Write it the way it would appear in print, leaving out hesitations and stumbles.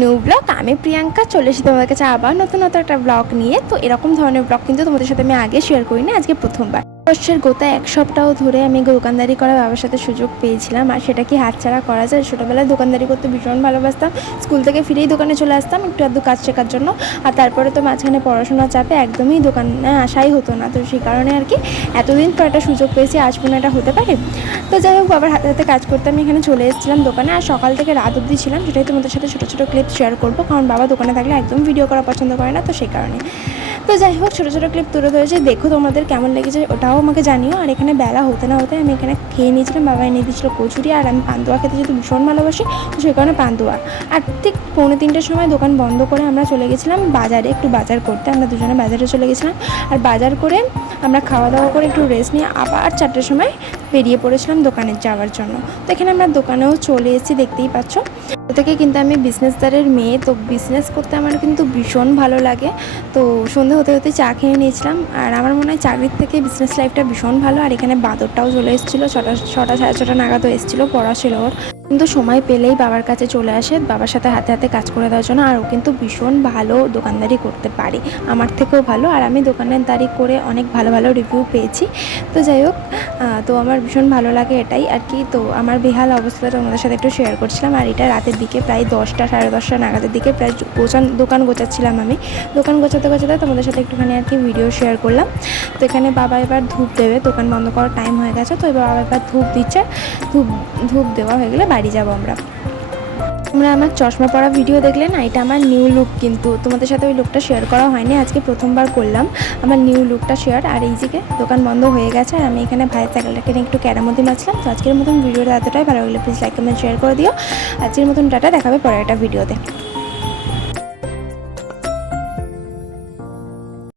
New blog. আমি প্রিয়াঙ্কা চলে এসেছি তোমাদের কাছে আবার নতুন একটা ব্লগ নিয়ে। তো এরকম ধরনের ব্লগ কিন্তু তোমাদের সাথে আমি আগে শেয়ার করিনি, আজকে প্রথমবার। বর্ষের গোটা এক সপ্তাহ ধরে আমি দোকানদারি করার বাবার সাথে সুযোগ পেয়েছিলাম, আর সেটা কি হাতছাড়া করা যায়। ছোটোবেলায় দোকানদারি করতে ভীষণ ভালোবাসতাম। স্কুল থেকে ফিরেই দোকানে চলে আসতাম একটু আধটু কাজ শেখার জন্য, আর তারপরে তো মাঝখানে পড়াশোনার চাপে একদমই দোকানে আসাই হতো না। তো সেই কারণে আর কি এতদিন পর একটা সুযোগ পেয়েছি, আজ পর্যন্ত এটা হতে পারে। তো যাই হোক, বাবার হাতে হাতে কাজ করতে আমি এখানে চলে এসেছিলাম দোকানে, আর সকাল থেকে রাত অবধি ছিলাম, সেটাই তোমাদের সাথে ছোটো ছোটো ক্লিপ শেয়ার করবো, কারণ বাবা দোকানে থাকলে একদম ভিডিও করা পছন্দ করে না, তো সেই কারণে। তো যাই হোক, ছোটো ছোটো ক্লিপ তুলে ধরেছে, দেখো তোমাদের কেমন লেগেছে ওটাও আমাকে জানিও। আর এখানে বেলা হতে না হতে আমি এখানে খেয়ে নিয়েছিলাম, বাবা এনে দিয়েছিলো কচুরি, আর আমি পান্তুয়া খেতে যেহেতু ভীষণ ভালোবাসি, তো সেই কারণে পান্তুয়া। আর ঠিক 2:45-র সময় দোকান বন্ধ করে আমরা চলে গেছিলাম বাজারে, একটু বাজার করতে। আমরা দুজনে বাজারে চলে গেছিলাম, আর বাজার করে আমরা খাওয়া দাওয়া করে একটু রেস্ট নিয়ে আবার 4টের সময় বেরিয়ে পড়েছিলাম দোকানে যাওয়ার জন্য। তো এখানে আমরা দোকানেও চলে এসেছি, দেখতেই পাচ্ছ। তো থেকে কিন্তু আমি বিজনেসদারের মেয়ে, তো বিজনেস করতে আমার কিন্তু ভীষণ ভালো লাগে। তো সন্ধে হতে হতে চা খেয়ে নিয়েছিলাম, আর আমার মনে হয় চাকরির থেকে বিজনেস লাইফটা ভীষণ ভালো। আর এখানে বাদরটাও চলে এসেছিলো, 6টা 6:30 নাগাদও এসেছিলো, পড়া ছিল ওর। কিন্তু সময় পেলেই বাবার কাছে চলে আসে বাবার সাথে হাতে হাতে কাজ করে দেওয়ার জন্য। আর ও কিন্তু ভীষণ ভালো দোকানদারি করতে পারে, আমার থেকেও ভালো। আর আমি দোকানদারি করে অনেক ভালো ভালো রিভিউ পেয়েছি। তো যাই হোক, তো আমার ভীষণ ভালো লাগে এটাই আর কি। তো আমার বেহাল অবস্থাটা ওনাদের সাথে একটু শেয়ার করছিলাম। আর এটা রাতের দিকে প্রায় 10টা 10:30 নাগাদের দিকে প্রায় দোকান গোছাচ্ছিলাম আমি। দোকান গোছাতে গোছাতে তোমাদের সাথে একটুখানি আর কি ভিডিও শেয়ার করলাম। তো এখানে বাবা এবার ধূপ দেবে, দোকান বন্ধ করার টাইম হয়ে গেছে। তো এবার বাবা এবার ধূপ দিচ্ছে, ধূপ দেওয়া হয়ে গেলে বাড়ি যাবো আমরা। তোমরা আমার চশমা পরা ভিডিও দেখলে না, এটা আমার নিউ লুক, কিন্তু তোমাদের সাথে ওই লুকটা শেয়ার করা হয়নি, আজকে প্রথমবার করলাম আমার নিউ লুকটা শেয়ার। আর এই যে দোকান বন্ধ হয়ে গেছে, আর আমি এখানে ভাইয়ের সাইকেলটাকে নিয়ে একটু ক্যারামতি মারছিলাম। তো আজকের মতন ভিডিওটা এতটাই ভালো লাগলে প্লিজ লাইক কমেন্ট শেয়ার করে দিও। আজকের মতন টাটা, দেখাবে পরে একটা ভিডিওতে।